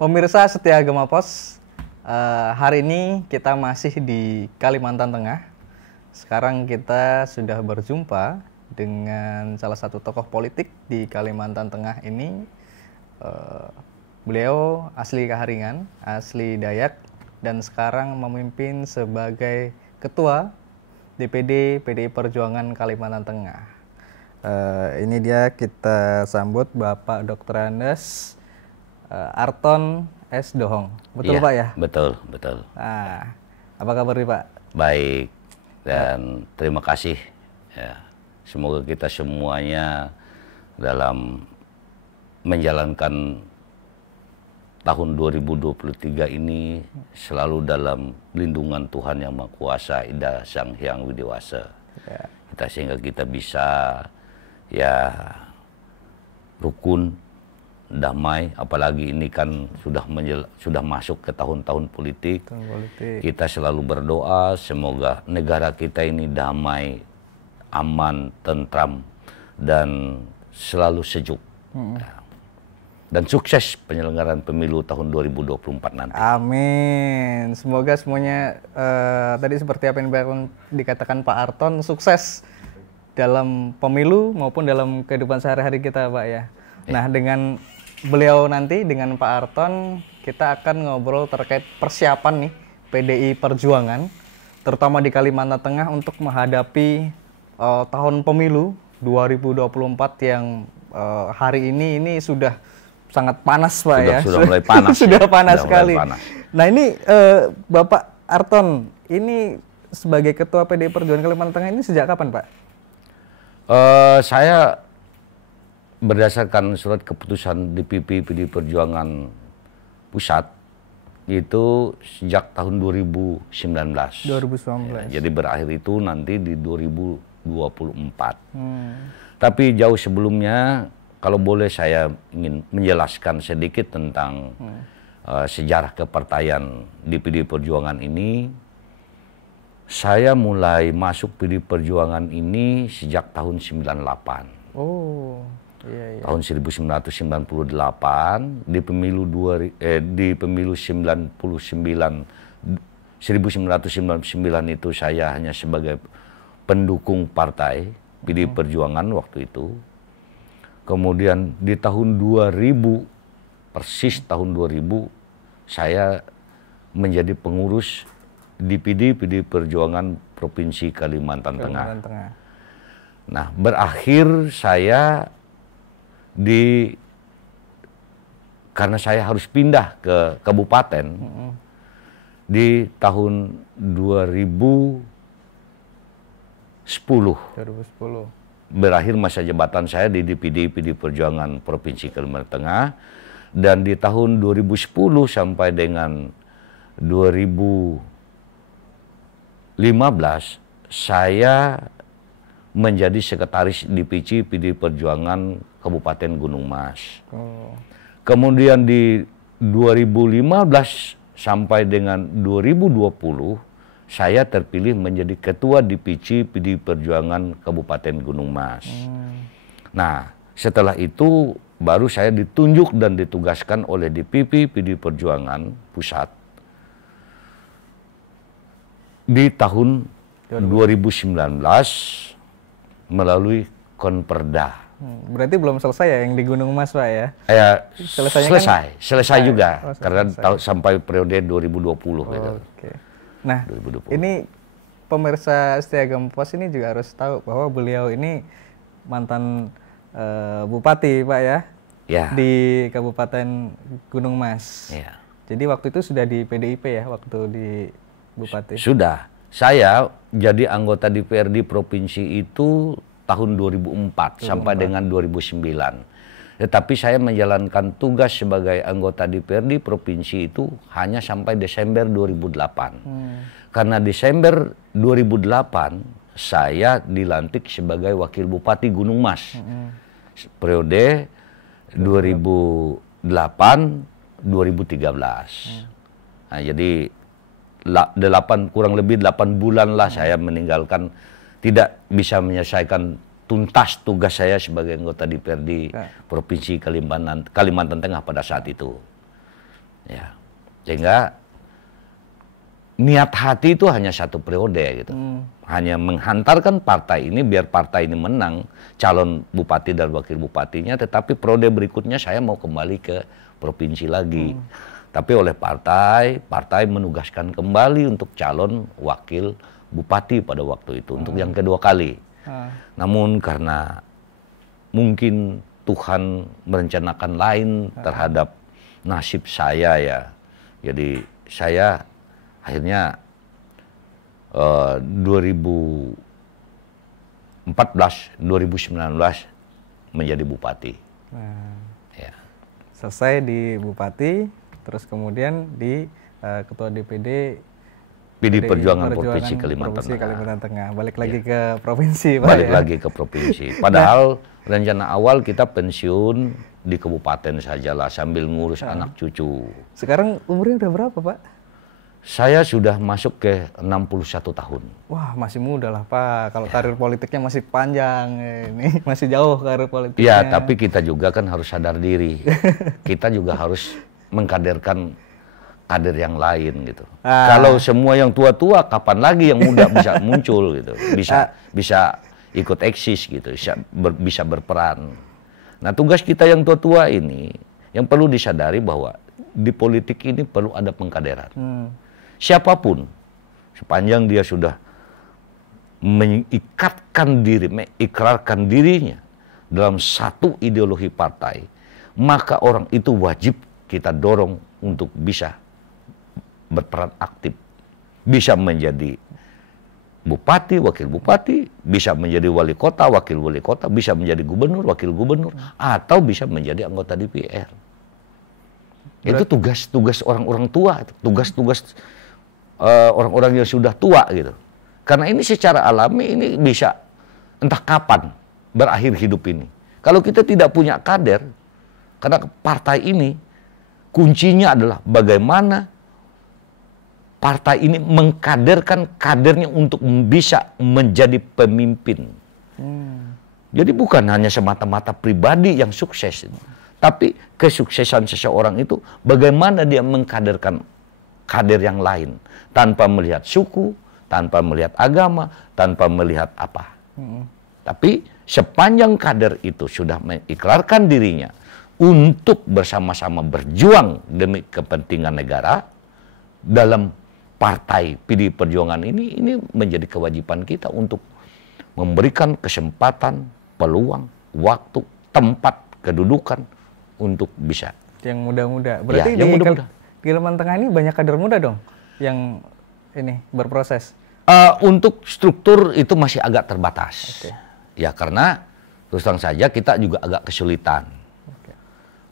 Pemirsa setia Agama Pos, hari ini kita masih di Kalimantan Tengah. Sekarang kita sudah berjumpa dengan salah satu tokoh politik di Kalimantan Tengah ini. Beliau asli Kaharingan, asli Dayak, dan sekarang memimpin sebagai Ketua DPD PDI Perjuangan Kalimantan Tengah. Ini dia, kita sambut Bapak Dr. Andes Arton S. Dohong. Betul ya, Pak ya? Betul, betul. Nah, apa kabar nih Pak? Baik, dan terima kasih. Ya, semoga kita semuanya dalam menjalankan tahun 2023 ini selalu dalam lindungan Tuhan Yang Maha Kuasa, Ida Sang Hyang Widewasa. Ya. Sehingga kita bisa rukun, damai, apalagi ini kan sudah masuk ke tahun-tahun politik. Kita selalu berdoa semoga negara kita ini damai, aman, tentram, dan selalu sejuk. Dan sukses penyelenggaraan pemilu tahun 2024 nanti. Amin. Semoga semuanya tadi seperti apa yang dikatakan Pak Arton, sukses dalam pemilu maupun dalam kehidupan sehari-hari kita, Pak ya. Nah, dengan beliau nanti, dengan Pak Arton, kita akan ngobrol terkait persiapan nih PDI Perjuangan, terutama di Kalimantan Tengah untuk menghadapi tahun pemilu 2024 yang hari ini sudah sangat panas, Pak ya. Sudah mulai panas. Sudah panas sudah sekali. Panas. Nah ini Bapak Arton, ini sebagai Ketua PDI Perjuangan Kalimantan Tengah ini sejak kapan, Pak? Saya berdasarkan surat keputusan DPP PDI Perjuangan Pusat itu sejak tahun 2019. 2019. Ya, jadi berakhir itu nanti di 2024. Tapi jauh sebelumnya, kalau boleh saya ingin menjelaskan sedikit tentang sejarah kepartaian di PDI Perjuangan ini. Saya mulai masuk PDI Perjuangan ini sejak tahun 98. Oh, iya. Tahun 1998 di pemilu 1999 itu saya hanya sebagai pendukung partai PDI Perjuangan waktu itu. Kemudian di tahun 2000, persis tahun 2000, saya menjadi pengurus DPD PDI Perjuangan Provinsi Kalimantan Tengah. Nah, berakhir saya karena saya harus pindah ke kabupaten di tahun 2010. Berakhir masa jabatan saya di DPD PDI Perjuangan Provinsi Kalimantan Tengah, dan di tahun 2010 sampai dengan 2015 saya menjadi sekretaris DPC PDI Perjuangan Kabupaten Gunung Mas. Kemudian di 2015 sampai dengan 2020 saya terpilih menjadi Ketua DPC PDI Perjuangan Kabupaten Gunung Mas. Nah, setelah itu baru saya ditunjuk dan ditugaskan oleh DPP PDI Perjuangan Pusat di tahun 2019 melalui Konperda. Berarti belum selesai ya yang di Gunung Mas, Pak ya? Selesai juga, karena sampai periode 2020 gitu. Oke. Nah, 2020. Ini pemirsa setia Agama Pos ini juga harus tahu bahwa beliau ini mantan bupati, Pak ya? Ya. Di Kabupaten Gunung Mas. Ya. Jadi waktu itu sudah di PDIP ya, waktu di bupati? Sudah. Saya jadi anggota DPRD provinsi itu tahun 2004 sampai dengan 2009. Tetapi saya menjalankan tugas sebagai anggota DPRD provinsi itu hanya sampai Desember 2008. Karena Desember 2008 saya dilantik sebagai wakil bupati Gunung Mas. Periode 2008-2013. Nah, jadi kurang lebih 8 bulan lah saya meninggalkan, tidak bisa menyelesaikan tuntas tugas saya sebagai anggota DPRD Provinsi Kalimantan Tengah pada saat itu. Ya, sehingga niat hati itu hanya satu periode gitu. Hanya menghantarkan partai ini biar partai ini menang calon bupati dan wakil bupatinya, tetapi periode berikutnya saya mau kembali ke provinsi lagi. Tapi oleh partai menugaskan kembali untuk calon wakil bupati pada waktu itu untuk yang kedua kali. Namun karena mungkin Tuhan merencanakan lain terhadap nasib saya ya. Jadi saya akhirnya 2014, 2019 menjadi bupati. Ya. Selesai di bupati, terus kemudian di ketua DPD PD Perjuangan Provinsi Kalimantan Tengah. Balik lagi ke provinsi, Pak. Balik lagi ke provinsi. Padahal rencana awal kita pensiun di kabupaten sajalah sambil ngurus anak cucu. Sekarang umurnya udah berapa, Pak? Saya sudah masuk ke 61 tahun. Wah, masih muda lah, Pak. Kalau karir politiknya masih panjang, ini masih jauh karir politiknya. Ya, tapi kita juga kan harus sadar diri. Kita juga harus mengkaderkan kader yang lain gitu. Kalau semua yang tua-tua, kapan lagi yang muda bisa muncul gitu, bisa ikut eksis gitu, bisa berperan. Nah, tugas kita yang tua-tua ini yang perlu disadari bahwa di politik ini perlu ada pengkaderan. Siapapun, sepanjang dia sudah mengikrarkan dirinya dalam satu ideologi partai, maka orang itu wajib kita dorong untuk bisa berperan aktif, bisa menjadi bupati, wakil bupati, bisa menjadi wali kota, wakil wali kota, bisa menjadi gubernur, wakil gubernur, atau bisa menjadi anggota DPR. Itu tugas-tugas orang-orang tua, tugas-tugas orang-orang yang sudah tua gitu. Karena ini secara alami ini bisa entah kapan berakhir hidup ini. Kalau kita tidak punya kader, karena partai ini kuncinya adalah bagaimana partai ini mengkaderkan kadernya untuk bisa menjadi pemimpin. Jadi bukan hanya semata-mata pribadi yang sukses, tapi kesuksesan seseorang itu bagaimana dia mengkaderkan kader yang lain tanpa melihat suku, tanpa melihat agama, tanpa melihat apa. Tapi sepanjang kader itu sudah mengikrarkan dirinya untuk bersama-sama berjuang demi kepentingan negara dalam partai PD Perjuangan ini menjadi kewajiban kita untuk memberikan kesempatan, peluang, waktu, tempat, kedudukan untuk bisa. Yang muda-muda. Berarti ya, di Kalimantan Tengah ini banyak kader muda dong yang ini berproses. Untuk struktur itu masih agak terbatas. Ya karena terus terang saja kita juga agak kesulitan.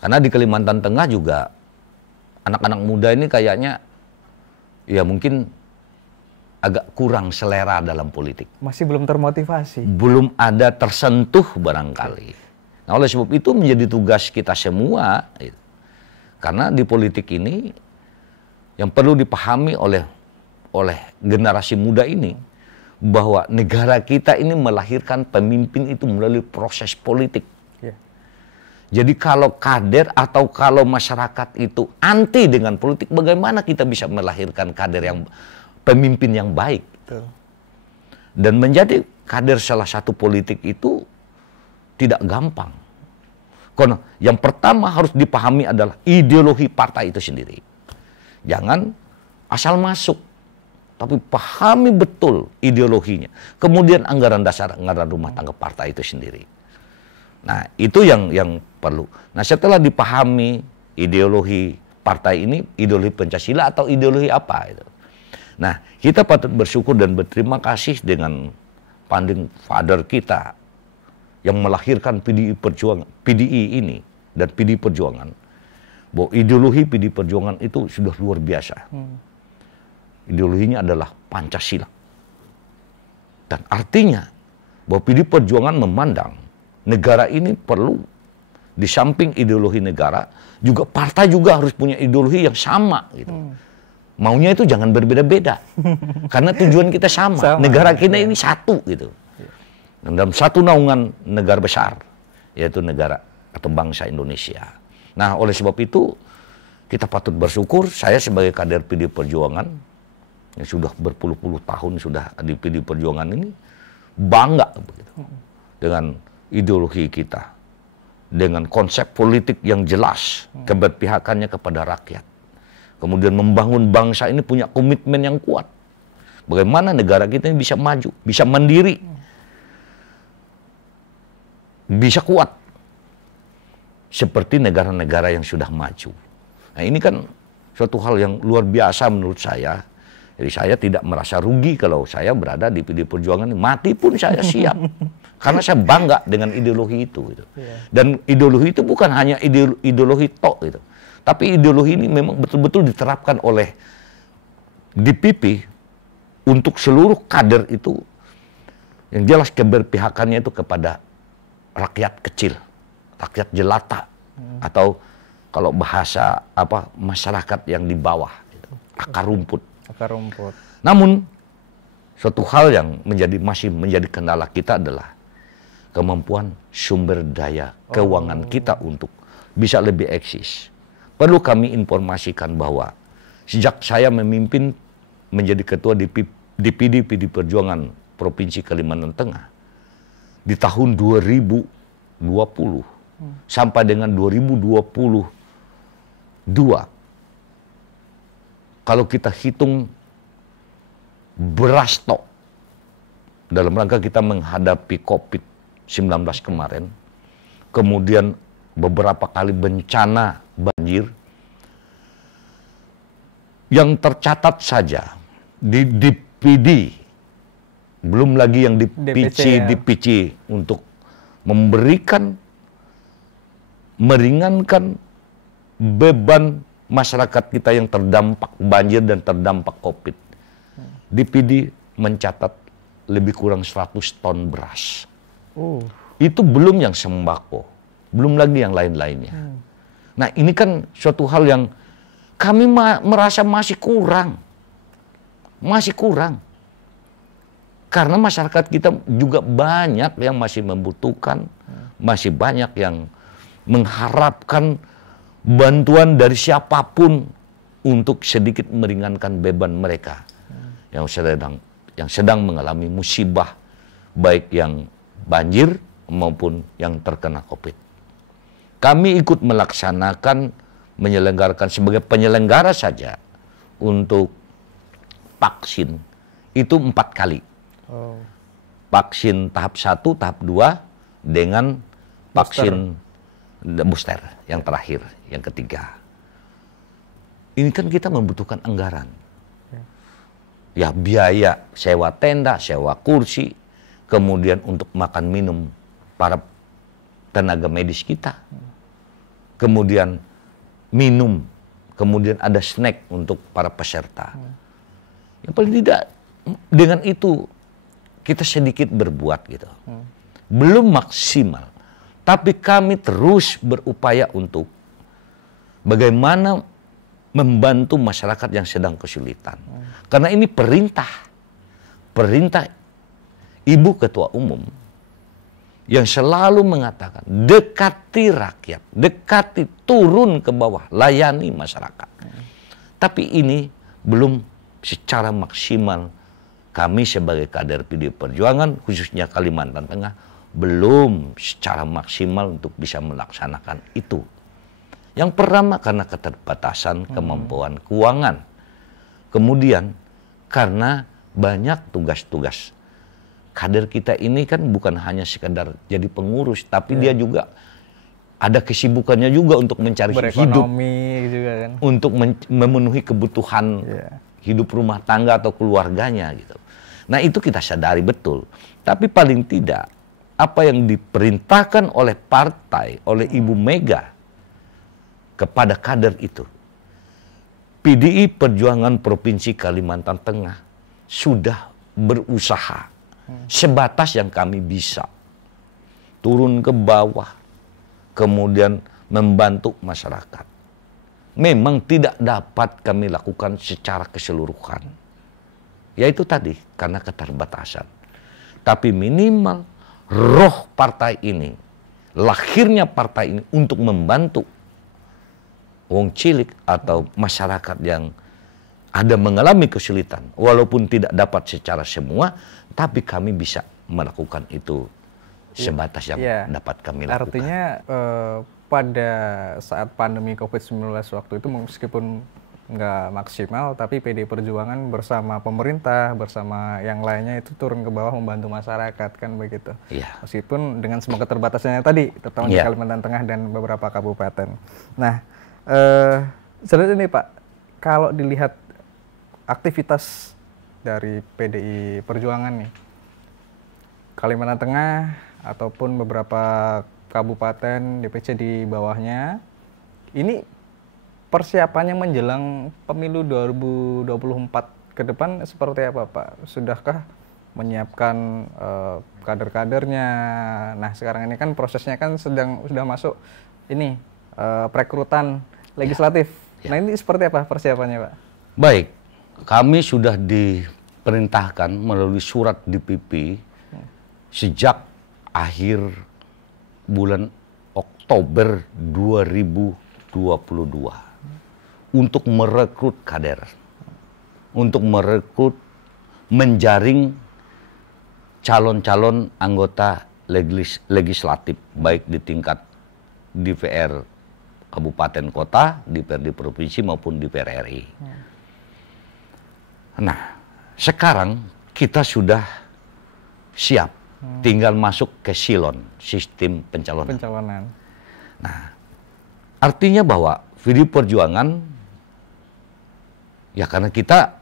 Karena di Kalimantan Tengah juga anak-anak muda ini kayaknya ya mungkin agak kurang selera dalam politik. Masih belum termotivasi. Belum ada tersentuh barangkali. Nah oleh sebab itu menjadi tugas kita semua. Karena di politik ini yang perlu dipahami oleh generasi muda ini bahwa negara kita ini melahirkan pemimpin itu melalui proses politik. Jadi kalau kader atau kalau masyarakat itu anti dengan politik, bagaimana kita bisa melahirkan kader yang pemimpin yang baik? Betul. Dan menjadi kader salah satu politik itu tidak gampang. Karena yang pertama harus dipahami adalah ideologi partai itu sendiri. Jangan asal masuk, tapi pahami betul ideologinya. Kemudian anggaran dasar, anggaran rumah tangga partai itu sendiri. Nah, itu yang perlu. Nah, setelah dipahami ideologi partai ini, ideologi Pancasila atau ideologi apa itu. Nah, kita patut bersyukur dan berterima kasih dengan founding father kita yang melahirkan PDI ini dan PD Perjuangan. Bahwa ideologi PD Perjuangan itu sudah luar biasa. Ideologinya adalah Pancasila. Dan artinya bahwa PD Perjuangan memandang negara ini perlu di samping ideologi negara, juga partai juga harus punya ideologi yang sama gitu. Maunya itu jangan berbeda-beda. Karena tujuan kita sama. Negara kita ini satu gitu. Dan dalam satu naungan negara besar, yaitu negara atau bangsa Indonesia. Nah, oleh sebab itu Kita patut bersyukur, saya sebagai kader PD Perjuangan, yang sudah berpuluh-puluh tahun sudah di PD Perjuangan ini, bangga begitu, dengan ideologi kita, dengan konsep politik yang jelas, keberpihakannya kepada rakyat. Kemudian membangun bangsa ini punya komitmen yang kuat. Bagaimana negara kita ini bisa maju, bisa mandiri, bisa kuat, seperti negara-negara yang sudah maju. Nah ini kan suatu hal yang luar biasa menurut saya. Jadi saya tidak merasa rugi kalau saya berada di PD Perjuangan, mati pun saya siap. Karena saya bangga dengan ideologi itu. Gitu. Dan ideologi itu bukan hanya ideologi tok gitu. Tapi ideologi ini memang betul-betul diterapkan oleh DPP untuk seluruh kader itu, yang jelas keberpihakannya itu kepada rakyat kecil, rakyat jelata, atau kalau bahasa masyarakat yang di bawah, gitu, akar rumput. Akar rumput. Namun suatu hal yang masih menjadi kendala kita adalah kemampuan sumber daya keuangan kita untuk bisa lebih eksis. Perlu kami informasikan bahwa sejak saya memimpin menjadi ketua DPD PD Perjuangan Provinsi Kalimantan Tengah di tahun 2020 sampai dengan 2022, kalau kita hitung beras stok dalam rangka kita menghadapi COVID-19 kemarin, kemudian beberapa kali bencana banjir, yang tercatat saja di DPD, belum lagi yang DPC untuk meringankan beban masyarakat kita yang terdampak banjir dan terdampak COVID. DPD mencatat lebih kurang 100 ton beras. Itu belum yang sembako, belum lagi yang lain-lainnya. Nah ini kan suatu hal yang kami merasa masih kurang. Karena masyarakat kita juga banyak yang masih membutuhkan, masih banyak yang mengharapkan bantuan dari siapapun untuk sedikit meringankan beban mereka yang sedang mengalami musibah, baik yang banjir maupun yang terkena COVID. Kami ikut menyelenggarakan sebagai penyelenggara saja untuk vaksin itu 4 kali. Vaksin tahap 1, tahap 2 dengan vaksin booster yang terakhir, yang ketiga. Ini kan kita membutuhkan anggaran. Ya biaya sewa tenda, sewa kursi, kemudian untuk makan minum para tenaga medis kita. Kemudian minum, kemudian ada snack untuk para peserta. Yang paling tidak dengan itu kita sedikit berbuat gitu. Belum maksimal. Tapi kami terus berupaya untuk bagaimana membantu masyarakat yang sedang kesulitan. Karena ini perintah Ibu Ketua Umum yang selalu mengatakan dekati rakyat, turun ke bawah, layani masyarakat. Tapi ini belum secara maksimal kami sebagai kader PD Perjuangan, khususnya Kalimantan Tengah, belum secara maksimal untuk bisa melaksanakan itu. Yang pertama karena keterbatasan kemampuan keuangan. Kemudian karena banyak tugas-tugas. Kader kita ini kan bukan hanya sekedar jadi pengurus, tapi dia juga ada kesibukannya juga untuk mencari hidup. Juga kan. Untuk memenuhi kebutuhan hidup rumah tangga atau keluarganya gitu. Nah itu kita sadari betul. Tapi paling tidak apa yang diperintahkan oleh partai, oleh Ibu Mega kepada kader itu, PDI Perjuangan Provinsi Kalimantan Tengah sudah berusaha sebatas yang kami bisa. Turun ke bawah, kemudian membantu masyarakat. Memang tidak dapat kami lakukan secara keseluruhan. Yaitu tadi, karena keterbatasan. Tapi minimal roh partai ini, lahirnya partai ini untuk membantu wong cilik atau masyarakat yang ada mengalami kesulitan, walaupun tidak dapat secara semua, tapi kami bisa melakukan itu sebatas yang dapat kami lakukan. Artinya pada saat pandemi COVID-19 waktu itu meskipun nggak maksimal, tapi PDI Perjuangan bersama pemerintah, bersama yang lainnya itu turun ke bawah membantu masyarakat, kan begitu. Meskipun dengan semua keterbatasannya tadi, terutama di Kalimantan Tengah dan beberapa kabupaten. Nah, sebenarnya ini Pak, kalau dilihat aktivitas dari PDI Perjuangan nih, Kalimantan Tengah ataupun beberapa kabupaten DPC di bawahnya, ini persiapannya menjelang pemilu 2024 ke depan seperti apa Pak? Sudahkah menyiapkan kader-kadernya? Nah sekarang ini kan prosesnya kan sudah masuk ini perekrutan legislatif. Nah ini seperti apa persiapannya Pak? Baik, kami sudah diperintahkan melalui surat DPP sejak akhir bulan Oktober 2022 untuk merekrut kader, untuk merekrut, menjaring calon-calon anggota legislatif, baik di tingkat DPR kabupaten kota, DPRD provinsi maupun DPR RI. Nah, sekarang kita sudah siap, tinggal masuk ke silon, sistem pencalonan. Nah, artinya bahwa PDI Perjuangan, ya karena kita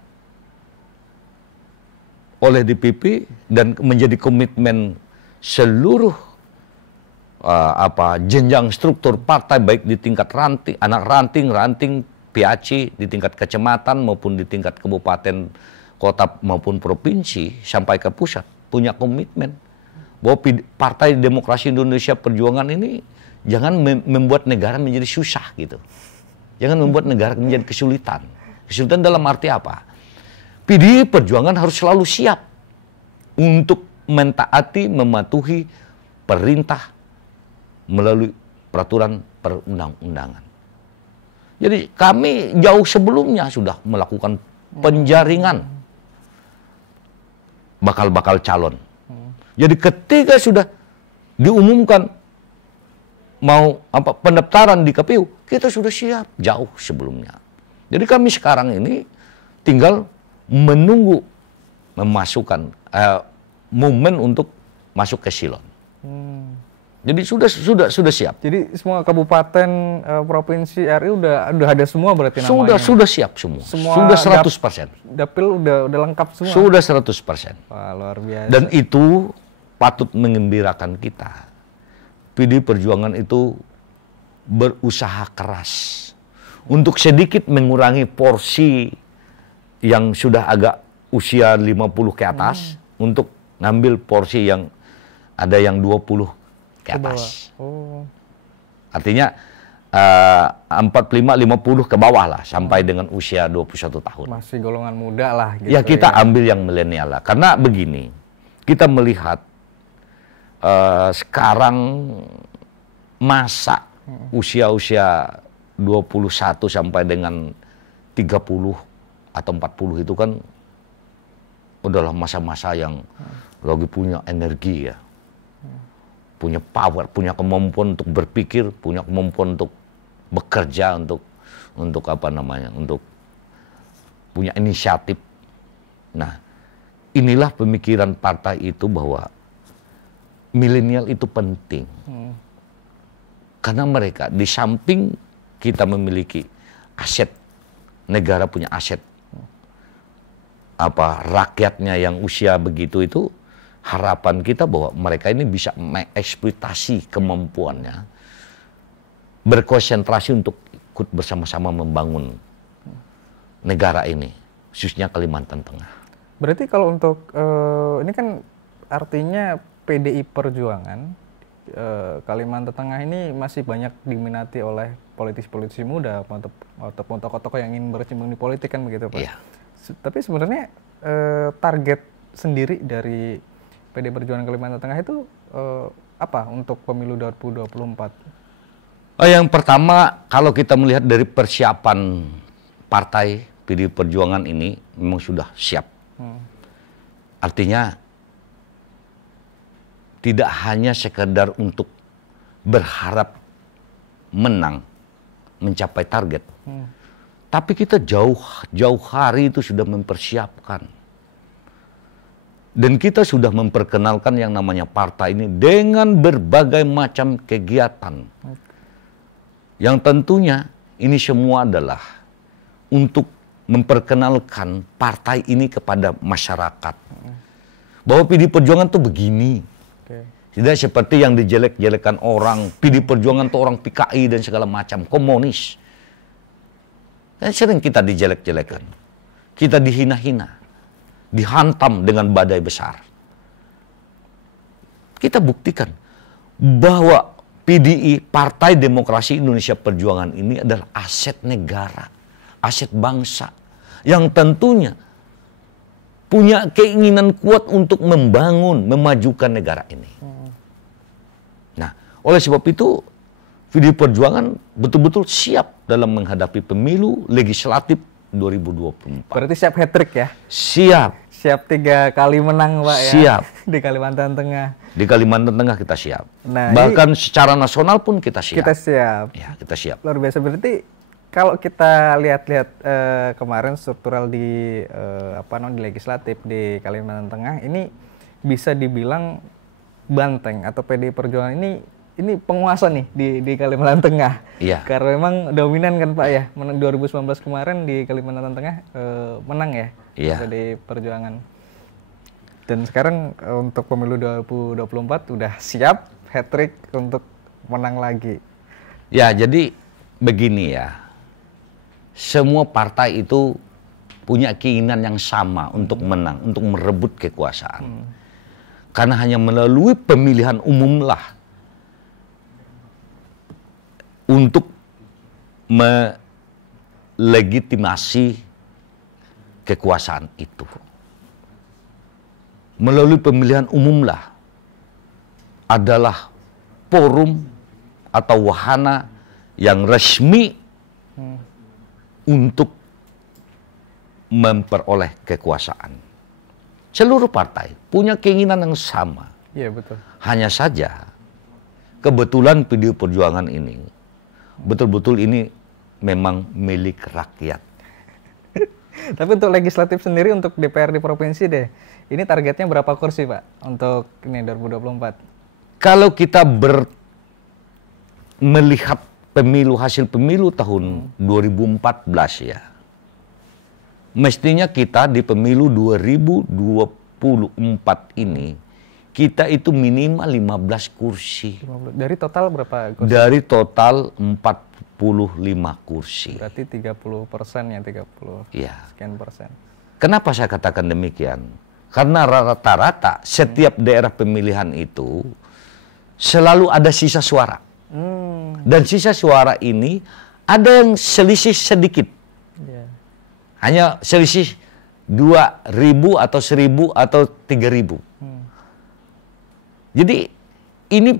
oleh DPP dan menjadi komitmen seluruh jenjang struktur partai, baik di tingkat ranting, ranting PAC, di tingkat kecamatan maupun di tingkat kabupaten, kota maupun provinsi sampai ke pusat, punya komitmen bahwa Partai Demokrasi Indonesia Perjuangan ini jangan membuat negara menjadi susah gitu. Jangan membuat negara menjadi kesulitan. Kesulitan dalam arti apa? PDI Perjuangan harus selalu siap untuk mentaati, mematuhi perintah melalui peraturan perundang-undangan. Jadi kami jauh sebelumnya sudah melakukan penjaringan bakal-bakal calon. Jadi ketika sudah diumumkan mau pendaftaran di KPU, kita sudah siap jauh sebelumnya. Jadi kami sekarang ini tinggal menunggu memasukkan momen untuk masuk ke silon. Jadi sudah siap. Jadi semua kabupaten provinsi RI udah ada semua berarti namanya. Sudah siap semua. Sudah 100%. Dapil udah lengkap semua. Sudah 100%. Wah, luar biasa. Dan itu patut mengembirakan kita. PDI Perjuangan itu berusaha keras untuk sedikit mengurangi porsi yang sudah agak usia 50 ke atas, untuk ngambil porsi yang ada yang 20 ke atas. Artinya 45-50 ke bawah lah, sampai dengan usia 21 tahun. Masih golongan muda lah gitu. Ya kita ambil yang milenial lah. Karena begini, kita melihat sekarang masa usia-usia 21 sampai dengan 30 atau 40 itu kan adalah masa-masa yang lagi punya energi ya. Punya power, punya kemampuan untuk berpikir, punya kemampuan untuk bekerja, untuk untuk punya inisiatif. Nah, inilah pemikiran partai itu bahwa milenial itu penting. Karena mereka di samping kita memiliki aset, negara punya aset, rakyatnya yang usia begitu itu, harapan kita bahwa mereka ini bisa mengeksploitasi kemampuannya, berkonsentrasi untuk ikut bersama-sama membangun negara ini, khususnya Kalimantan Tengah. Berarti kalau untuk ini kan artinya PDI Perjuangan Kalimantan Tengah ini masih banyak diminati oleh politisi-politisi muda ataupun tokoh-tokoh yang ingin berkecimpung di politik, kan begitu Pak? Iya. Tapi sebenarnya target sendiri dari PDI Perjuangan Kalimantan Tengah itu apa untuk pemilu 2024? Yang pertama, kalau kita melihat dari persiapan partai PDI Perjuangan ini memang sudah siap. Artinya tidak hanya sekedar untuk berharap menang, mencapai target. Tapi kita jauh hari itu sudah mempersiapkan. Dan kita sudah memperkenalkan yang namanya partai ini dengan berbagai macam kegiatan. Yang tentunya ini semua adalah untuk memperkenalkan partai ini kepada masyarakat. Bahwa PDI Perjuangan tuh begini. Tidak seperti yang dijelek-jelekan orang, PDI Perjuangan tuh orang PKI dan segala macam, komunis. Dan sering kita dijelek-jelekan. Kita dihina-hina. Dihantam dengan badai besar. Kita buktikan bahwa PDI, Partai Demokrasi Indonesia Perjuangan ini adalah aset negara, aset bangsa, yang tentunya punya keinginan kuat untuk membangun, memajukan negara ini. Nah, oleh sebab itu, PDI Perjuangan betul-betul siap dalam menghadapi pemilu legislatif 2024. Berarti siap hat-trick ya? Siap. Siap 3 kali menang, Pak ya? Siap. Di Kalimantan Tengah. Di Kalimantan Tengah kita siap. Nah, bahkan secara nasional pun kita siap. Kita siap. Ya, kita siap. Luar biasa. Berarti kalau kita lihat-lihat kemarin struktural di di legislatif di Kalimantan Tengah ini bisa dibilang banteng atau PDI Perjuangan ini penguasa nih di Kalimantan Tengah. Iya. Karena memang dominan kan Pak ya. 2019 kemarin di Kalimantan Tengah menang ya. Iya. PDI Perjuangan. Dan sekarang untuk pemilu 2024 udah siap hat-trick untuk menang lagi. Ya, jadi begini ya. Semua partai itu punya keinginan yang sama untuk menang, untuk merebut kekuasaan. Karena hanya melalui pemilihan umumlah untuk melegitimasi kekuasaan itu. Melalui pemilihan umumlah adalah forum atau wahana yang resmi untuk memperoleh kekuasaan. Seluruh partai punya keinginan yang sama. Iya, betul. Hanya saja kebetulan PDI Perjuangan ini betul-betul ini memang milik rakyat. Tapi untuk legislatif sendiri untuk DPRD provinsi deh, ini targetnya berapa kursi Pak untuk ini 2024? Kalau kita melihat hasil pemilu tahun 2014 ya, mestinya kita di pemilu 2024 ini kita itu minimal 15 kursi. Dari total berapa kursi? Dari total 45 kursi. Berarti 30% ya, 30 ya. sekian persen. Kenapa saya katakan demikian? Karena rata-rata setiap daerah pemilihan itu selalu ada sisa suara. Dan sisa suara ini ada yang selisih sedikit. Hanya selisih 2.000 atau 1.000 atau 3.000. Jadi ini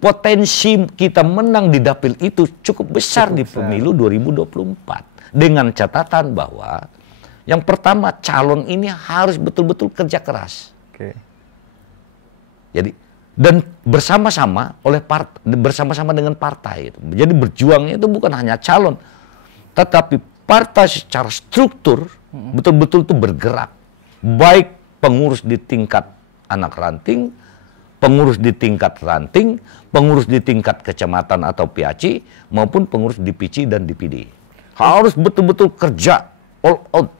potensi kita menang di dapil itu cukup besar di pemilu 2024. Dengan catatan bahwa yang pertama calon ini harus betul-betul kerja keras. Jadi dan bersama-sama bersama-sama dengan partai. Jadi berjuangnya itu bukan hanya calon, tetapi partai secara struktur betul-betul itu bergerak. Baik pengurus di tingkat anak ranting, pengurus di tingkat ranting, pengurus di tingkat kecamatan atau PAC, maupun pengurus di PC dan di PD. Harus betul-betul kerja all out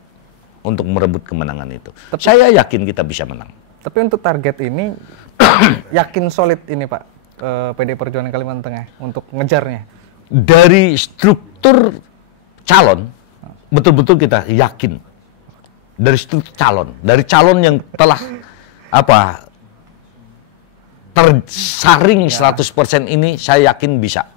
untuk merebut kemenangan itu. Saya yakin kita bisa menang. Tapi untuk target ini, yakin solid ini Pak, PDI Perjuangan Kalimantan Tengah untuk ngejarnya? Dari struktur calon, betul-betul kita yakin. Dari struktur calon, dari calon yang telah tersaring 100% ini, saya yakin bisa.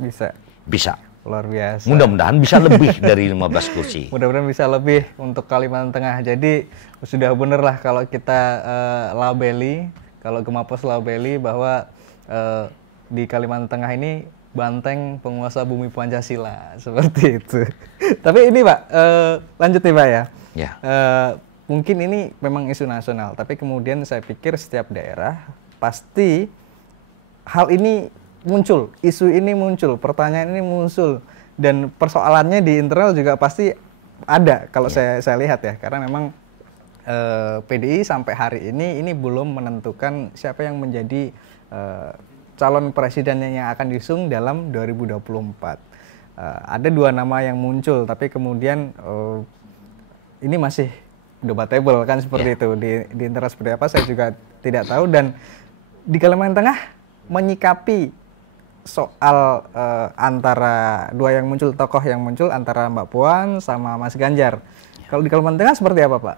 Bisa. Luar biasa. Mudah-mudahan bisa lebih dari 15 kursi. Mudah-mudahan bisa lebih untuk Kalimantan Tengah. Jadi sudah bener lah kalau kita labeli, kalau Gemapos labeli bahwa di Kalimantan Tengah ini banteng penguasa bumi Pancasila seperti itu. Tapi ini Pak, lanjut nih Pak ya. Ya. Mungkin ini memang isu nasional, tapi kemudian saya pikir setiap daerah pasti hal ini muncul, isu ini muncul, pertanyaan ini muncul, dan persoalannya di internal juga pasti ada kalau saya lihat ya, karena memang PDI sampai hari ini belum menentukan siapa yang menjadi calon presidennya yang akan diusung dalam 2024. Ada 2 nama yang muncul, tapi kemudian ini masih debatable kan seperti itu. Di internal seperti apa saya juga tidak tahu, dan di Kalimantan Tengah menyikapi soal antara 2 yang muncul, tokoh yang muncul antara Mbak Puan sama Mas Ganjar. Kalau di Kalimantan Tengah seperti apa Pak?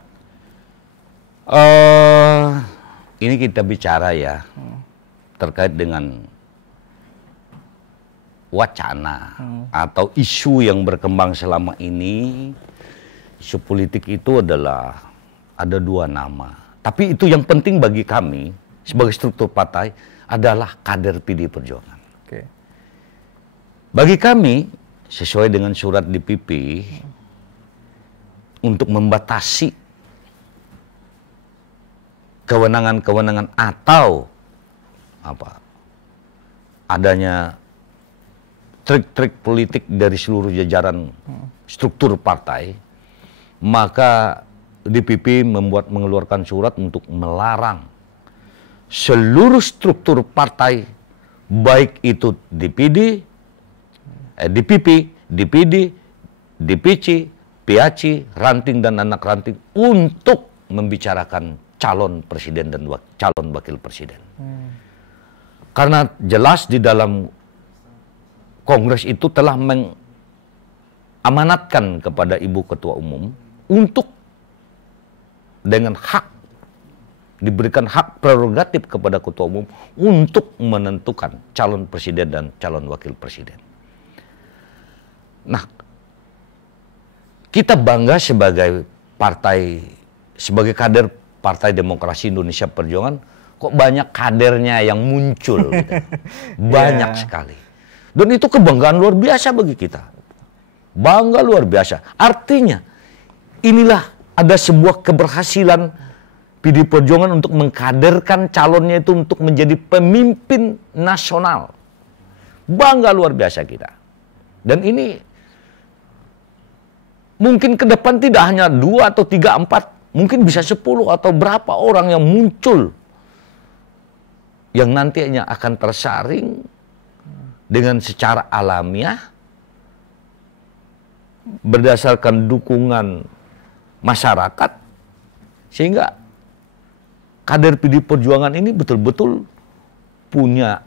Ini kita bicara ya terkait dengan wacana atau isu yang berkembang selama ini. Isu politik itu adalah ada 2 nama. Tapi itu yang penting bagi kami sebagai struktur partai adalah kader PD Perjuangan. Oke. Bagi kami sesuai dengan surat DPP untuk membatasi kewenangan-kewenangan atau adanya trik-trik politik dari seluruh jajaran struktur partai, maka DPP mengeluarkan surat untuk melarang seluruh struktur partai, baik itu DPD, DPP, DPD, DPC, PAC, ranting dan anak ranting untuk membicarakan calon presiden dan calon wakil presiden. Karena jelas di dalam Kongres itu telah mengamanatkan kepada Ibu Ketua Umum untuk dengan hak, diberikan hak prerogatif kepada Ketua Umum untuk menentukan calon presiden dan calon wakil presiden. Nah, kita bangga sebagai partai, sebagai kader Partai Demokrasi Indonesia Perjuangan, kok banyak kadernya yang muncul, gitu. Banyak sekali. Dan itu kebanggaan luar biasa bagi kita. Bangga luar biasa. Artinya, inilah ada sebuah keberhasilan PD Perjuangan untuk mengkaderkan calonnya itu untuk menjadi pemimpin nasional. Bangga luar biasa kita. Dan ini mungkin ke depan tidak hanya 2 atau 3, 4, mungkin bisa 10 atau berapa orang yang muncul yang nantinya akan tersaring dengan secara alamiah berdasarkan dukungan masyarakat, sehingga kader PD Perjuangan ini betul-betul punya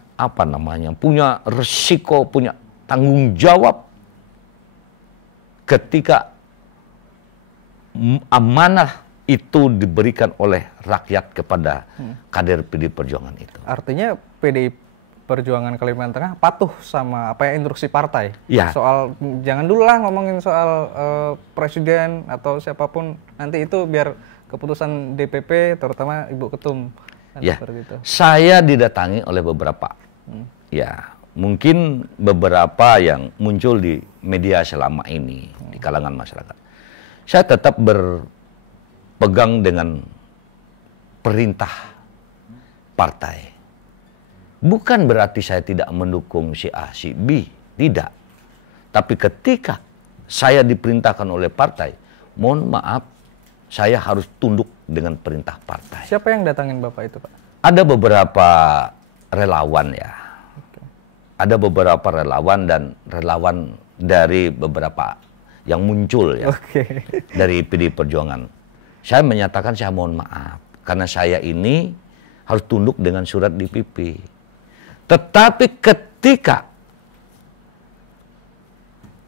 punya resiko, punya tanggung jawab ketika amanah itu diberikan oleh rakyat kepada kader PD Perjuangan itu. Artinya PD Perjuangan Kalimantan Tengah patuh sama instruksi partai. Ya. Soal jangan dulu lah ngomongin soal presiden atau siapapun, nanti itu biar keputusan DPP terutama Ibu Ketum. Ya. Seperti itu. Saya didatangi oleh beberapa. Ya, mungkin beberapa yang muncul di media selama ini di kalangan masyarakat. Saya tetap berpegang dengan perintah partai. Bukan berarti saya tidak mendukung si A, si B. Tidak. Tapi ketika saya diperintahkan oleh partai, mohon maaf, saya harus tunduk dengan perintah partai. Siapa yang datangin Bapak itu, Pak? Ada beberapa relawan ya. Ada beberapa relawan dan relawan dari beberapa yang muncul ya. Dari PD Perjuangan. Saya menyatakan saya mohon maaf. Karena saya ini harus tunduk dengan surat DPP. Tetapi ketika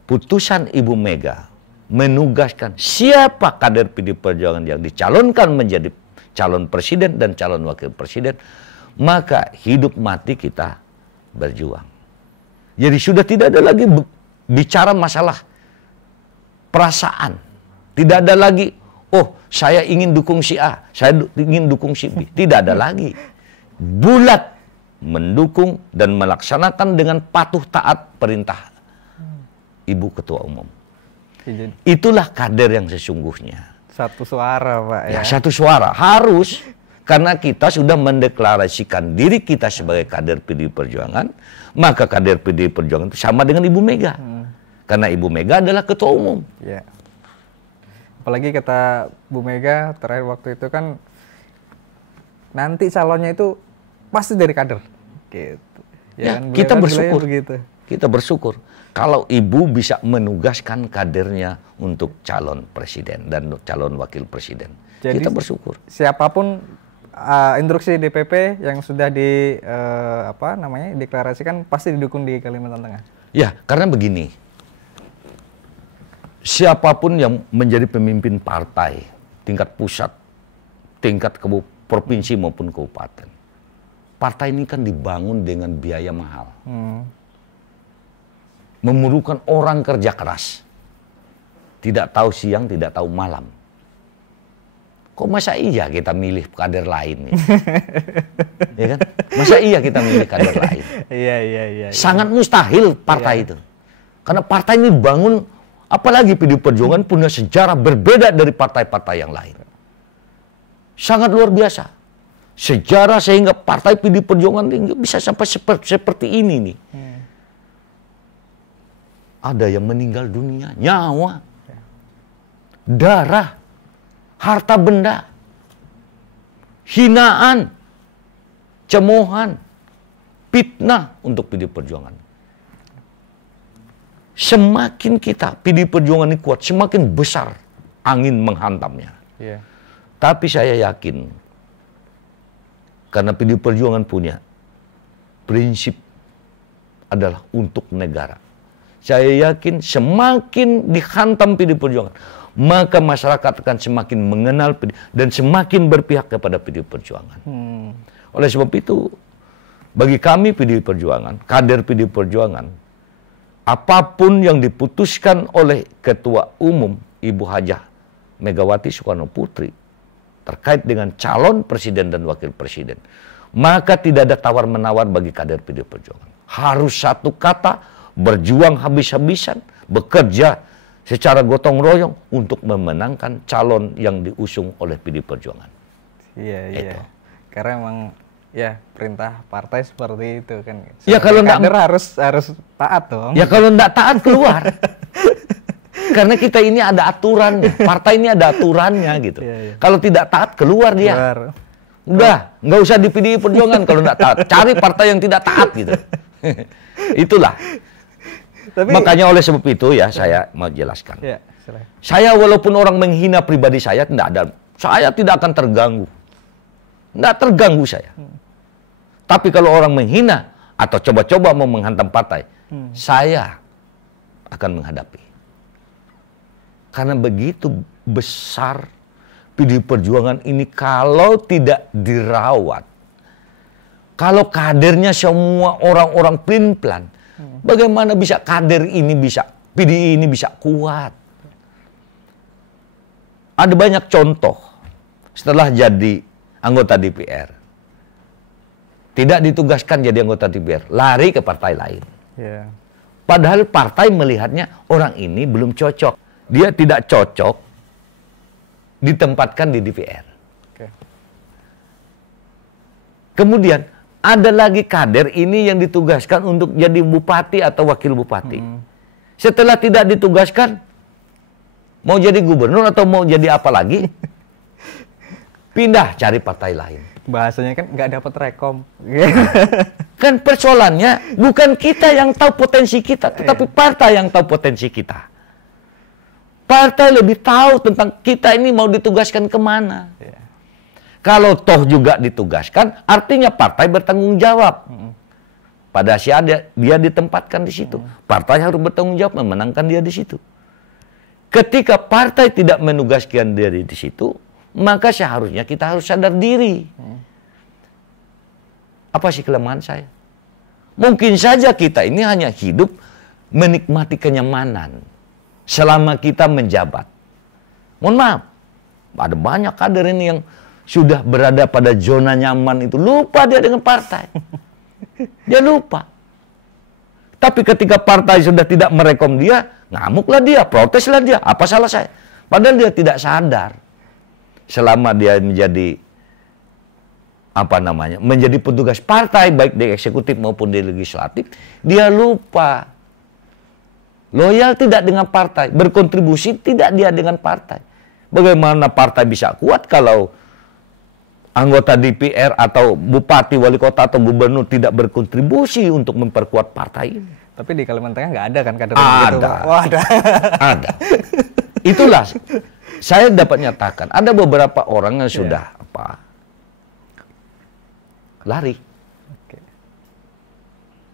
putusan Ibu Mega menugaskan siapa kader PD Perjuangan yang dicalonkan menjadi calon presiden dan calon wakil presiden, maka hidup mati kita berjuang. Jadi sudah tidak ada lagi bicara masalah perasaan. Tidak ada lagi, oh saya ingin dukung si A, saya ingin dukung si B. Tidak ada lagi. Bulat mendukung, dan melaksanakan dengan patuh taat perintah Ibu Ketua Umum. Jadi, Itulah kader yang sesungguhnya. satu suara, Pak, ya. Ya, satu suara. Harus. Karena kita sudah mendeklarasikan diri kita sebagai kader PDI Perjuangan, maka kader PDI Perjuangan itu sama dengan Ibu Mega. Karena Ibu Mega adalah Ketua Umum. Ya. Apalagi kata Bu Mega terakhir waktu itu kan, nanti calonnya itu pasti dari kader. Gitu. Ya, kan, kita beliau kan bersyukur. bilangnya begitu. Kita bersyukur kalau Ibu bisa menugaskan kadernya untuk calon presiden dan calon wakil presiden. Jadi, kita bersyukur. Siapapun instruksi DPP yang sudah deklarasikan pasti didukung di Kalimantan Tengah. Ya, karena begini. Siapapun yang menjadi pemimpin partai tingkat pusat, tingkat provinsi maupun kabupaten, partai ini kan dibangun dengan biaya mahal. Memerlukan orang kerja keras. Tidak tahu siang, tidak tahu malam. Kok masa iya kita milih kader lain? Ya kan? Masa iya kita milih kader lain? Iya. Sangat mustahil partai itu. Karena partai ini dibangun, apalagi PDI Perjuangan punya sejarah berbeda dari partai-partai yang lain. Sangat luar biasa. Sejarah sehingga partai PDI Perjuangan ini bisa sampai seperti ini nih. Ada yang meninggal dunia, nyawa, darah, harta benda, hinaan, cemoohan, fitnah untuk PDI Perjuangan. Semakin kita PDI Perjuangan ini kuat, semakin besar angin menghantamnya. Yeah. Tapi saya yakin, karena PDI Perjuangan punya prinsip adalah untuk negara. Saya yakin semakin dihantam PDI Perjuangan, maka masyarakat akan semakin mengenal dan semakin berpihak kepada PDI Perjuangan. Oleh sebab itu, bagi kami PDI Perjuangan, kader PDI Perjuangan, apapun yang diputuskan oleh Ketua Umum Ibu Hajah Megawati Soekarno Putri terkait dengan calon presiden dan wakil presiden, maka tidak ada tawar-menawar bagi kader PDI Perjuangan. Harus satu kata, berjuang habis-habisan, bekerja secara gotong royong untuk memenangkan calon yang diusung oleh PDI Perjuangan. Iya. Karena emang ya perintah partai seperti itu kan. Ya kalau kader harus taat dong. Ya kalau enggak taat keluar. Karena kita ini ada aturannya, partai ini ada aturannya gitu. Iya. Kalau tidak taat keluar dia. Udah, nggak usah di PDI Perjuangan kalau enggak taat. Cari partai yang tidak taat gitu. Itulah. Tapi, makanya oleh sebab itu ya saya mau jelaskan. Ya, saya walaupun orang menghina pribadi saya tidak akan terganggu. Tidak terganggu saya. Tapi kalau orang menghina atau coba-coba mau menghantam partai, saya akan menghadapi. Karena begitu besar PDI Perjuangan ini kalau tidak dirawat, kalau kadernya semua orang-orang pelin-pelan, bagaimana bisa kader ini bisa, PDI ini bisa kuat? Ada banyak contoh setelah jadi anggota DPR, tidak ditugaskan jadi anggota DPR, lari ke partai lain. Yeah. Padahal partai melihatnya orang ini belum cocok, dia tidak cocok ditempatkan di DPR. Okay. Kemudian ada lagi kader ini yang ditugaskan untuk jadi bupati atau wakil bupati. Setelah tidak ditugaskan, mau jadi gubernur atau mau jadi apa lagi, pindah cari partai lain. Bahasanya kan nggak dapat rekom. Kan persoalannya bukan kita yang tahu potensi kita, tetapi partai yang tahu potensi kita. Partai lebih tahu tentang kita ini mau ditugaskan kemana. Kalau toh juga ditugaskan, artinya partai bertanggung jawab. Pada saat dia ditempatkan di situ, partai harus bertanggung jawab memenangkan dia di situ. Ketika partai tidak menugaskan dia di situ, maka seharusnya kita harus sadar diri. Apa sih kelemahan saya? Mungkin saja kita ini hanya hidup menikmati kenyamanan selama kita menjabat. Mohon maaf, ada banyak kader ini yang sudah berada pada zona nyaman itu, lupa dia dengan partai. Dia lupa. Tapi ketika partai sudah tidak merekom dia, ngamuklah dia, proteslah dia, apa salah saya? Padahal dia tidak sadar. Selama dia menjadi menjadi petugas partai baik di eksekutif maupun di legislatif, dia lupa. Loyal tidak dengan partai, berkontribusi tidak dia dengan partai. Bagaimana partai bisa kuat kalau anggota DPR atau bupati, wali kota atau gubernur tidak berkontribusi untuk memperkuat partai ini? Tapi di Kalimantan Tengah nggak ada kan kader begitu, Pak? Oh, ada. Ada. Itulah saya dapat nyatakan ada beberapa orang yang sudah lari.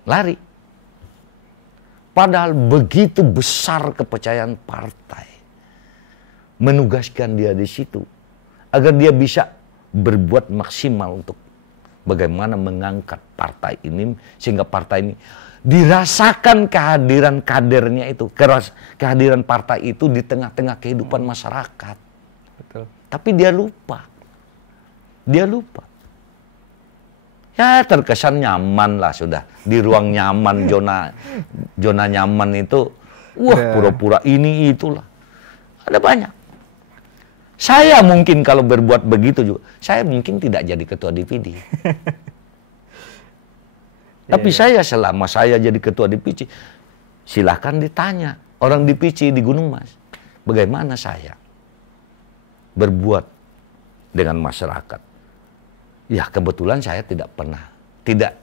Lari. Padahal begitu besar kepercayaan partai menugaskan dia di situ agar dia bisa berbuat maksimal untuk bagaimana mengangkat partai ini sehingga partai ini dirasakan kehadiran kadernya itu, kehadiran partai itu di tengah-tengah kehidupan masyarakat. Betul. Tapi dia lupa. Ya terkesan nyaman lah sudah di ruang nyaman, zona nyaman itu, pura-pura ini itulah. Ada banyak. Saya mungkin kalau berbuat begitu juga, saya mungkin tidak jadi ketua DPD. Tapi saya selama saya jadi ketua DPC, silahkan ditanya orang DPC di Gunung Mas, bagaimana saya berbuat dengan masyarakat. Ya kebetulan saya tidak pernah, tidak,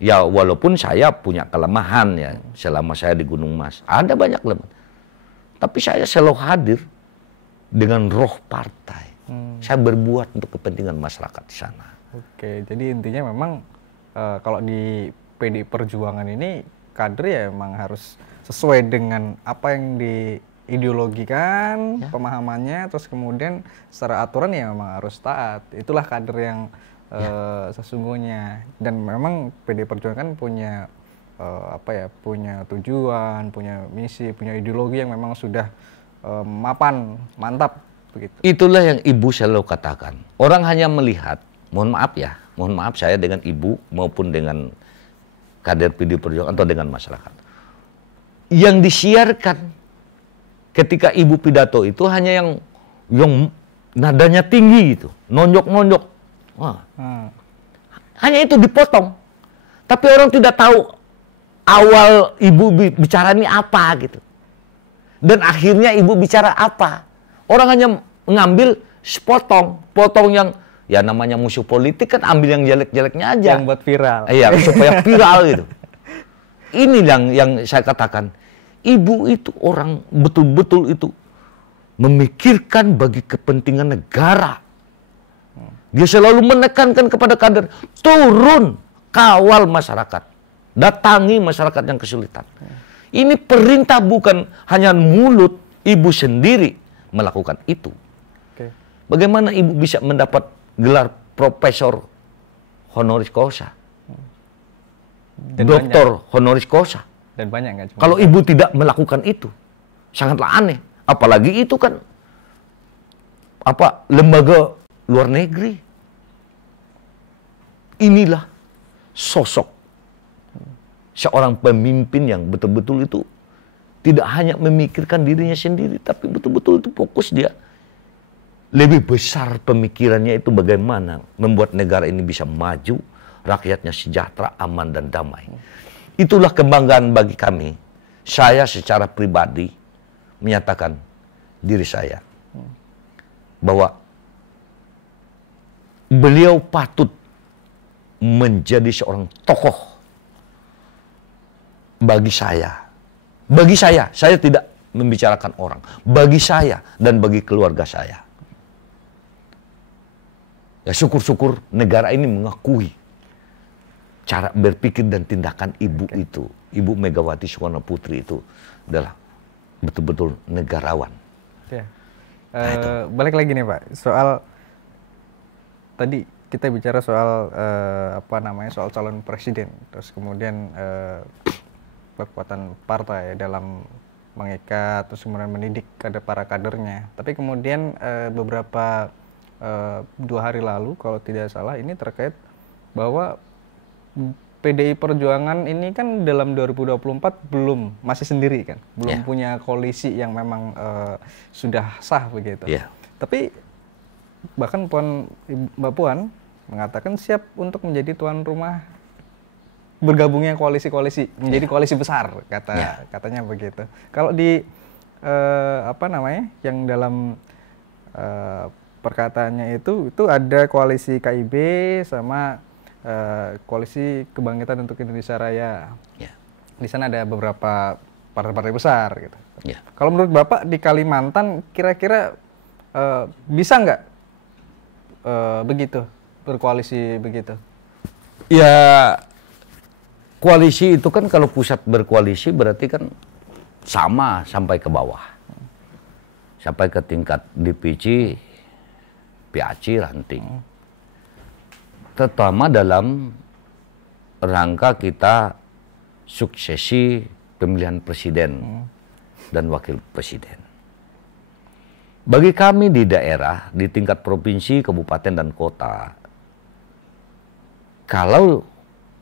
ya walaupun saya punya kelemahan ya selama saya di Gunung Mas, ada banyak kelemahan. Tapi saya selalu hadir dengan roh partai. Saya berbuat untuk kepentingan masyarakat di sana. Oke, jadi intinya memang kalau di PDI Perjuangan ini kader ya memang harus sesuai dengan apa yang diideologikan, pemahamannya, terus kemudian secara aturan ya memang harus taat. Itulah kader yang sesungguhnya. Dan memang PDI Perjuangan kan punya punya tujuan, punya misi, punya ideologi yang memang sudah mapan, mantap begitu. Itulah yang Ibu selalu katakan. Orang hanya melihat, mohon maaf saya dengan Ibu maupun dengan kader PDI Perjuangan atau dengan masyarakat. Yang disiarkan ketika Ibu pidato itu hanya yang nadanya tinggi gitu, nonjok-nonjok. Hanya itu dipotong. Tapi orang tidak tahu awal Ibu bicara ini apa gitu. Dan akhirnya Ibu bicara apa. Orang hanya mengambil potong yang ya namanya musuh politik kan ambil yang jelek-jeleknya aja. Yang buat viral. Iya, supaya viral gitu. Ini yang saya katakan. Ibu itu orang betul-betul itu memikirkan bagi kepentingan negara. Dia selalu menekankan kepada kader, turun, kawal masyarakat. Datangi masyarakat yang kesulitan. Ini perintah bukan hanya mulut, Ibu sendiri melakukan itu. Bagaimana Ibu bisa mendapat gelar profesor honoris causa? Doktor honoris causa? Dan banyak nggak? Kalau Ibu tidak melakukan itu, sangatlah aneh. Apalagi itu kan lembaga luar negeri. Inilah sosok seorang pemimpin yang betul-betul itu tidak hanya memikirkan dirinya sendiri, tapi betul-betul itu fokus dia. Lebih besar pemikirannya itu bagaimana membuat negara ini bisa maju, rakyatnya sejahtera, aman, dan damai. Itulah kebanggaan bagi kami. Saya secara pribadi menyatakan diri saya bahwa beliau patut menjadi seorang tokoh bagi saya. Bagi saya tidak membicarakan orang. Bagi saya dan bagi keluarga saya. Ya syukur-syukur negara ini mengakui cara berpikir dan tindakan Ibu itu. Ibu Megawati Soekarno Putri itu adalah betul-betul negarawan. Ya. Balik lagi nih Pak, soal tadi kita bicara soal soal calon presiden, terus kemudian kekuatan partai dalam mengikat, terus kemudian mendidik para kadernya. Tapi kemudian beberapa 2 hari lalu kalau tidak salah ini terkait bahwa PDI Perjuangan ini kan dalam 2024 masih sendiri kan, belum punya koalisi yang memang sudah sah begitu. Tapi bahkan Mbak Puan mengatakan siap untuk menjadi tuan rumah bergabungnya koalisi-koalisi menjadi koalisi besar, katanya begitu. Kalau di yang dalam perkataannya itu ada koalisi KIB sama koalisi Kebangkitan untuk Indonesia Raya. Di sana ada beberapa partai-partai besar gitu. Kalau menurut Bapak di Kalimantan kira-kira bisa nggak begitu berkoalisi begitu? Ya, koalisi itu kan kalau pusat berkoalisi berarti kan sama sampai ke bawah, sampai ke tingkat DPC, PAC, ranting. Terutama dalam rangka kita suksesi pemilihan presiden dan wakil presiden. Bagi kami di daerah, di tingkat provinsi, kabupaten, dan kota, kalau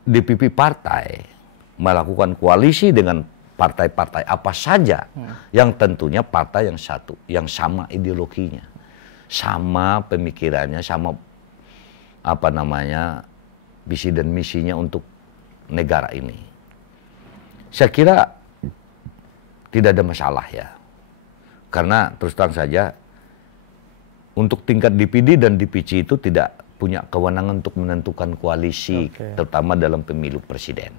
DPP partai melakukan koalisi dengan partai-partai apa saja, yang tentunya partai yang satu, yang sama ideologinya, sama pemikirannya, sama visi dan misinya untuk negara ini. Saya kira tidak ada masalah ya. Karena terus terang saja, untuk tingkat DPD dan DPC itu tidak punya kewenangan untuk menentukan koalisi, terutama dalam pemilu presiden.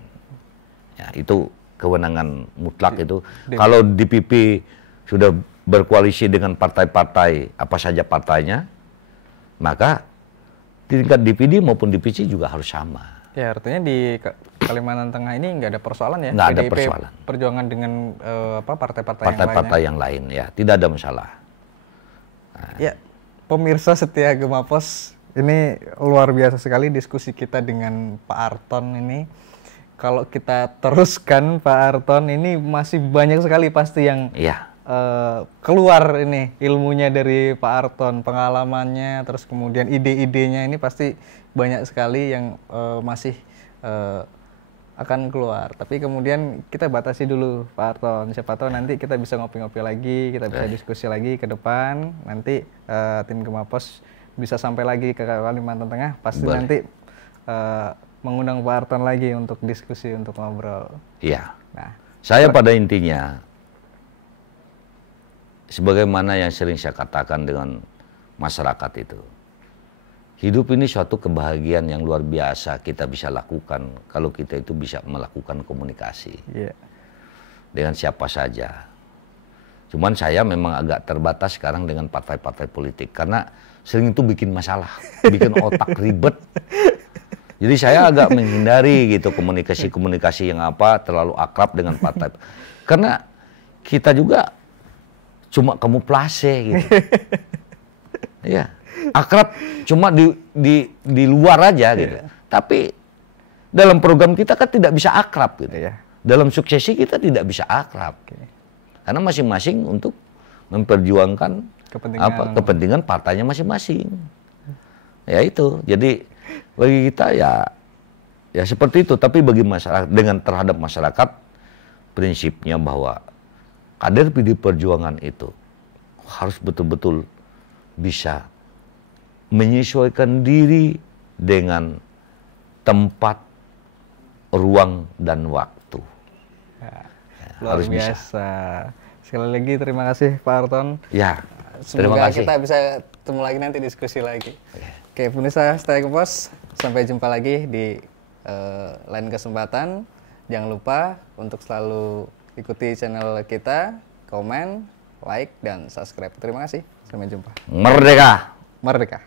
Ya, itu kewenangan mutlak itu. Kalau DPP sudah berkoalisi dengan partai-partai, apa saja partainya, maka tingkat DPD maupun DPC juga harus sama. Ya, artinya di Kalimantan Tengah ini nggak ada persoalan ya? Nggak ada persoalan. Perjuangan dengan partai-partai yang lain ya, tidak ada masalah. Nah. Ya, pemirsa setia Gema Pos, ini luar biasa sekali diskusi kita dengan Pak Arton ini. Kalau kita teruskan Pak Arton ini masih banyak sekali pasti yang keluar ini ilmunya dari Pak Arton, pengalamannya, terus kemudian ide-idenya ini pasti banyak sekali yang masih akan keluar. Tapi kemudian kita batasi dulu Pak Arton, siapa tahu nanti kita bisa ngopi-ngopi lagi, kita bisa diskusi lagi ke depan, nanti tim Gema Pos bisa sampai lagi ke Kalimantan Tengah, pasti nanti mengundang Pak Arton lagi untuk diskusi, untuk ngobrol. Iya. Nah, saya pada intinya, sebagaimana yang sering saya katakan dengan masyarakat itu, hidup ini suatu kebahagiaan yang luar biasa kita bisa lakukan kalau kita itu bisa melakukan komunikasi dengan siapa saja. Cuman saya memang agak terbatas sekarang dengan partai-partai politik karena sering itu bikin masalah, bikin otak ribet. Jadi saya agak menghindari gitu komunikasi-komunikasi yang terlalu akrab dengan partai. Karena kita juga cuma kamuflase gitu. Ya, akrab cuma di luar aja gitu. Tapi dalam program kita kan tidak bisa akrab gitu. Dalam suksesi kita tidak bisa akrab. Karena masing-masing untuk memperjuangkan kepentingan partainya masing-masing. Ya itu. Jadi bagi kita ya seperti itu. Tapi bagi masyarakat, terhadap masyarakat, prinsipnya bahwa kader PD Perjuangan itu harus betul-betul bisa menyesuaikan diri dengan tempat, ruang, dan waktu. Luar biasa. Bisa. Sekali lagi terima kasih Pak Arton. Ya, semoga kita bisa ketemu lagi nanti, diskusi lagi. Oke, pemirsa Setia Gema Pos, sampai jumpa lagi di lain kesempatan. Jangan lupa untuk selalu ikuti channel kita, komen, like, dan subscribe. Terima kasih. Sampai jumpa. Merdeka! Merdeka!